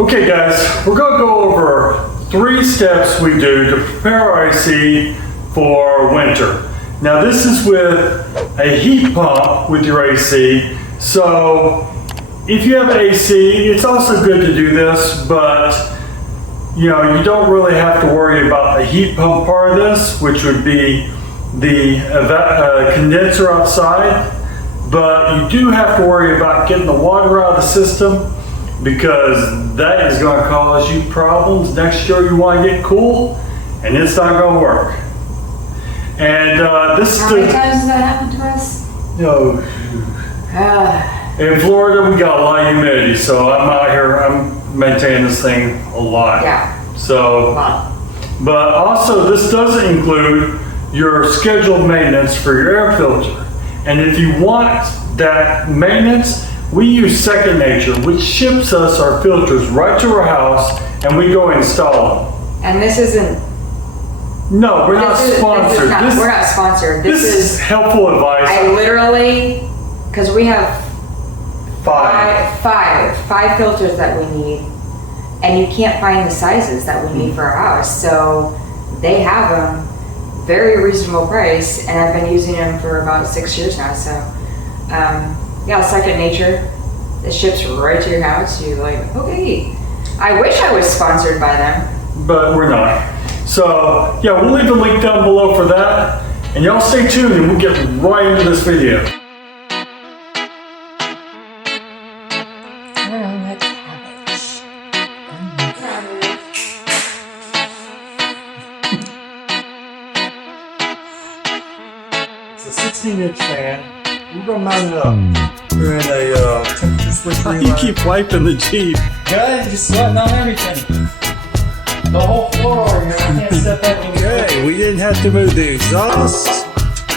Okay guys, we're going to go over 3 steps we do to prepare our AC for winter. Now this is with a heat pump with your AC, so if you have AC, it's also good to do this, but you don't really have to worry about the heat pump part of this, which would be the condenser outside, but you do have to worry about getting the water out of the system, because that is going to cause you problems next year. You want to get cool and it's not going to work. And this how many times has that happened to us? In Florida we got a lot of humidity, so I'm out here, I'm maintaining this thing a lot. Yeah. So, but also this doesn't include your scheduled maintenance for your air filter. And if you want that maintenance, we use Second Nature, which ships us our filters right to our house, and we go install them. And this isn't... No, we're not sponsored. We're not sponsored. This is helpful advice. I literally, because we have five filters that we need, and you can't find the sizes that we need for our house. So they have them, very reasonable price, and I've been using them for about 6 years now. So yeah, Second Nature, it ships right to your house. You're like, okay. I wish I was sponsored by them, but we're not. So yeah, we'll leave the link down below for that, and y'all stay tuned and we'll get right into this video. It's a 16-inch fan. We're gonna mount it up. We're in a temperature switch. You keep wiping the Jeep. Guys, you're sweating on everything. The whole floor, I can't step up. Okay, we didn't have to move the exhaust.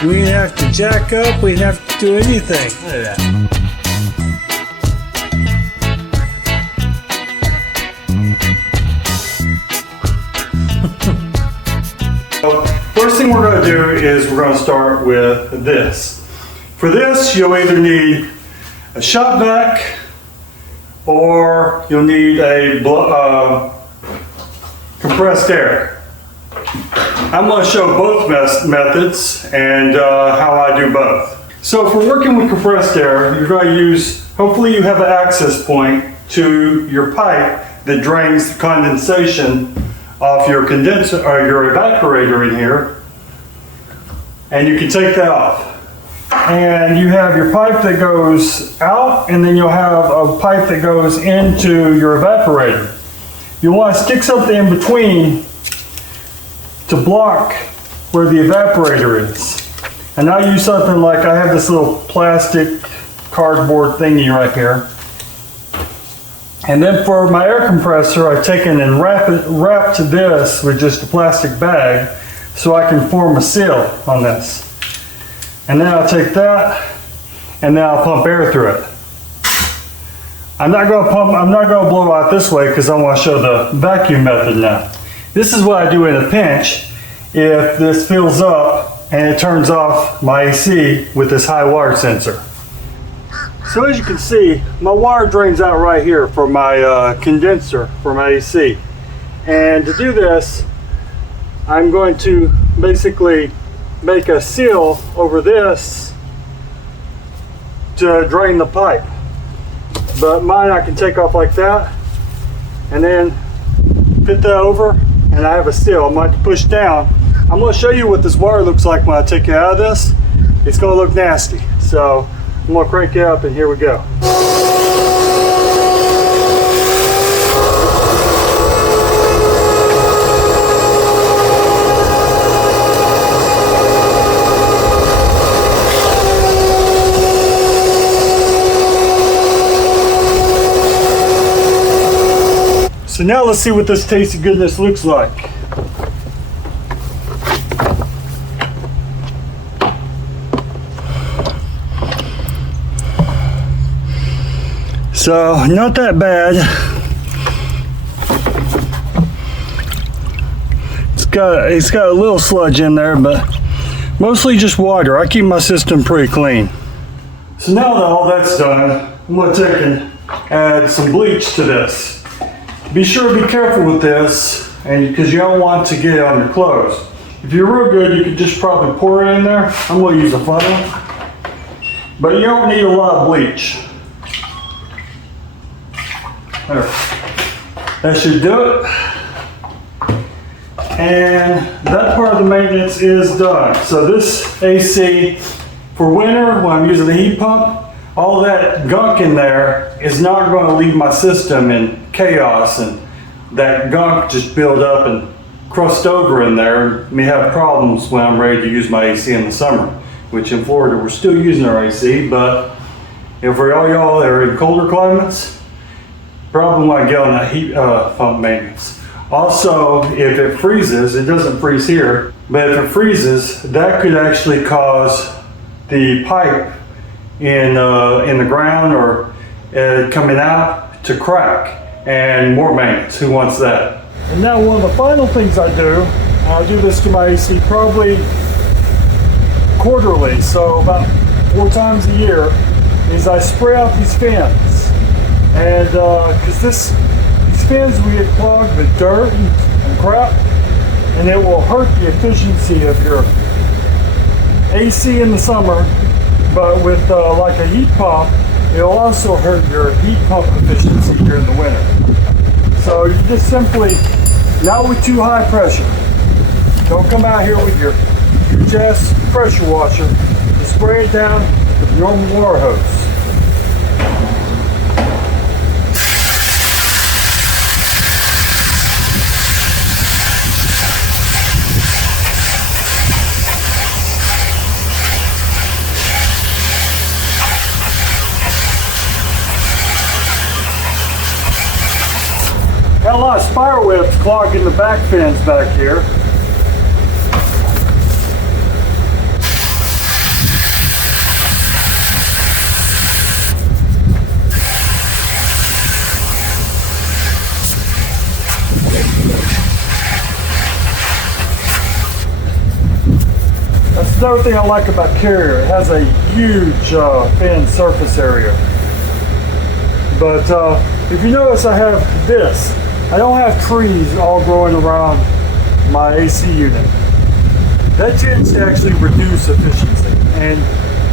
We didn't have to jack up. We didn't have to do anything. Look at that. First thing we're going to do is we're going to start with this. For this, you'll either need a Shop-Vac or you'll need a compressed air. I'm going to show both methods and how I do both. So if we're working with compressed air, you're going to use, hopefully you have an access point to your pipe that drains the condensation off your condenser or your evaporator in here, and you can take that off. And you have your pipe that goes out, and then you'll have a pipe that goes into your evaporator. You want to stick something in between to block where the evaporator is. And I use something like, I have this little plastic cardboard thingy right here. And then for my air compressor, I've taken and wrapped this with just a plastic bag so I can form a seal on this. And then I'll take that and then I'll pump air through it. I'm not going to blow out this way because I want to show the vacuum method now. This is what I do in a pinch if this fills up and it turns off my AC with this high water sensor. So as you can see, my water drains out right here for my condenser for my AC. And to do this, I'm going to basically make a seal over this to drain the pipe. But mine I can take off like that and then fit that over, and I have a seal. I'm going to push down. I'm going to show you what this water looks like when I take it out of this. It's going to look nasty. So I'm going to crank it up and here we go. So now let's see what this tasty goodness looks like. So not that bad. It's got a little sludge in there, but mostly just water. I keep my system pretty clean. So now that all that's done, I'm going to take and add some bleach to this. Be sure to be careful with this, and because you don't want to get it on your clothes. If you're real good, you could just probably pour it in there. I'm going to use a funnel, but you don't need a lot of bleach. There. That should do it. And that part of the maintenance is done. So this AC for winter, when I'm using the heat pump, all that gunk in there is not going to leave my system in chaos, and that gunk just build up and crust over in there and may have problems when I'm ready to use my AC in the summer, which in Florida we're still using our AC, but if for all y'all that are in colder climates, probably want to get on that heat pump maintenance. Also, if it freezes, it doesn't freeze here, but if it freezes, that could actually cause the pipe in the ground or coming out to crack, and more maintenance. Who wants that? And now one of the final things I do this to my AC probably quarterly, so about 4 times a year, is I spray out these fans. And because these fans will get clogged with dirt and crap, and it will hurt the efficiency of your AC in the summer, but with like a heat pump, it'll also hurt your heat pump efficiency during the winter. So you just simply, not with too high pressure, don't come out here with your huge ass pressure washer, just spray it down with your normal water hose. Got a lot of spider webs clogging the back fins back here. That's another thing I like about Carrier. It has a huge fan surface area. But if you notice, I have this. I don't have trees all growing around my AC unit. That tends to actually reduce efficiency, and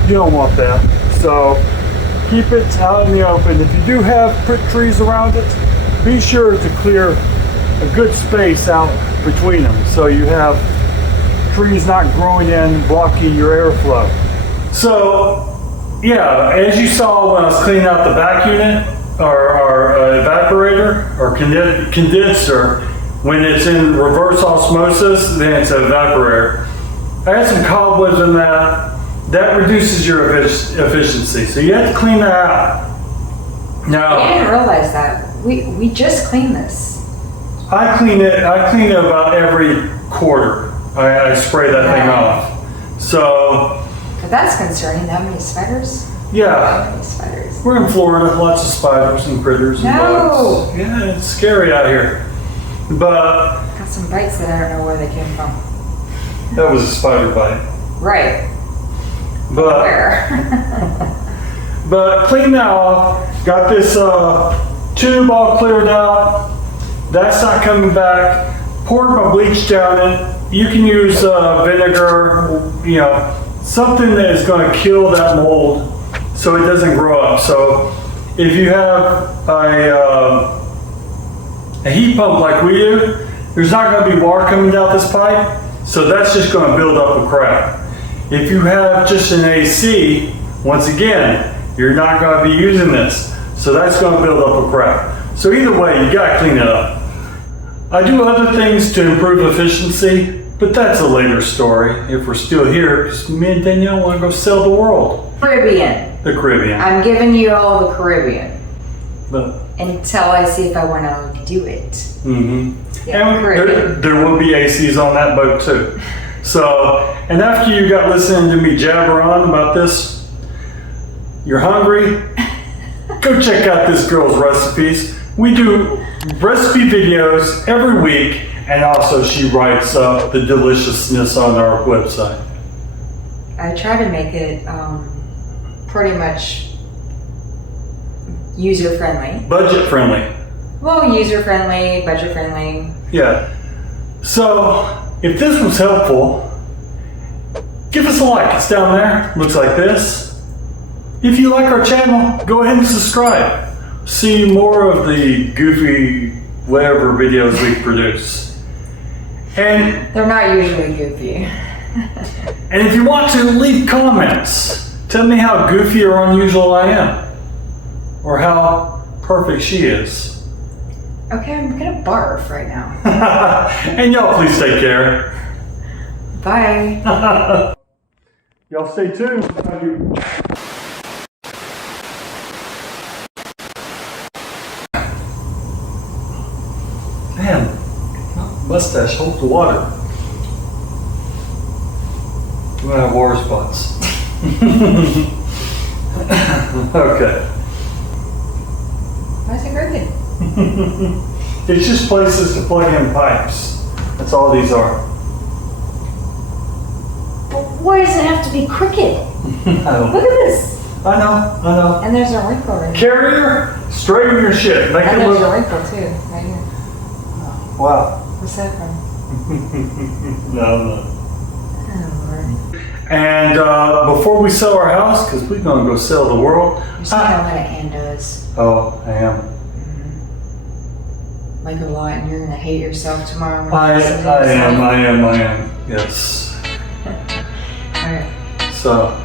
you don't want that. So keep it out in the open. If you do put trees around it, be sure to clear a good space out between them so you have trees not growing in, blocking your airflow. So yeah, as you saw when I was cleaning out the back unit, our evaporator or condenser, when it's in reverse osmosis, then it's an evaporator. I had some cobwebs in that. That reduces your efficiency, so you have to clean that out. Now, I didn't realize that. We just cleaned this. I clean it about every quarter. I spray that thing off. So That's concerning. That many spiders? yeah. That many spiders. We're in Florida, lots of spiders and critters and bugs. Yeah, it's scary out here. But Got some bites that I don't know where they came from. that was a spider bite. Right. But Where? but clean that off. Got this tube all cleared out. That's not coming back. Poured my bleach down it. You can use vinegar, something that is going to kill that mold so it doesn't grow up. So if you have a heat pump like we do, there's not going to be water coming down this pipe, so that's just going to build up with crap. If you have just an AC, once again, you're not going to be using this, so that's going to build up with crap. So either way, you got to clean it up. I do other things to improve efficiency, but that's a later story. If we're still here, because me and Danielle want to go sell the world. Caribbean. The Caribbean. I'm giving you all the Caribbean But, until I see if I want to do it. Yeah, and Caribbean. there will be ACs on that boat too. So, and after you got listening to me jabber on about this, you're hungry, go check out this girl's recipes. We do recipe videos every week, and also she writes up the deliciousness on our website. I try to make it pretty much user friendly. Budget friendly. Well, user friendly, budget friendly. Yeah. So, if this was helpful, give us a like. It's down there. Looks like this. If you like our channel, go ahead and subscribe. See more of the goofy whatever videos we produce. And They're not usually goofy. And if you want to, leave comments. Tell me how goofy or unusual I am. Or how perfect she is. Okay, I'm gonna barf right now. And y'all please take care. Bye. Y'all stay tuned. Man, mustache hold the water. We're gonna have water spots. Okay. Why is it crooked? It's just places to plug in pipes. That's all these are. But why does it have to be crooked? I don't Look know. at this. I know. And there's a wrinkle right here. Carrier, straighten your shit. Make And it there's a look. wrinkle too, right here. Wow. What's that from? No. Oh, Lord. And before we sell our house, because we're gonna go sell the world. You're seeing how what Ann does. Oh, I am. Like a lot, and you're gonna hate yourself tomorrow. When I you listen to this. am. Yes. Alright. So.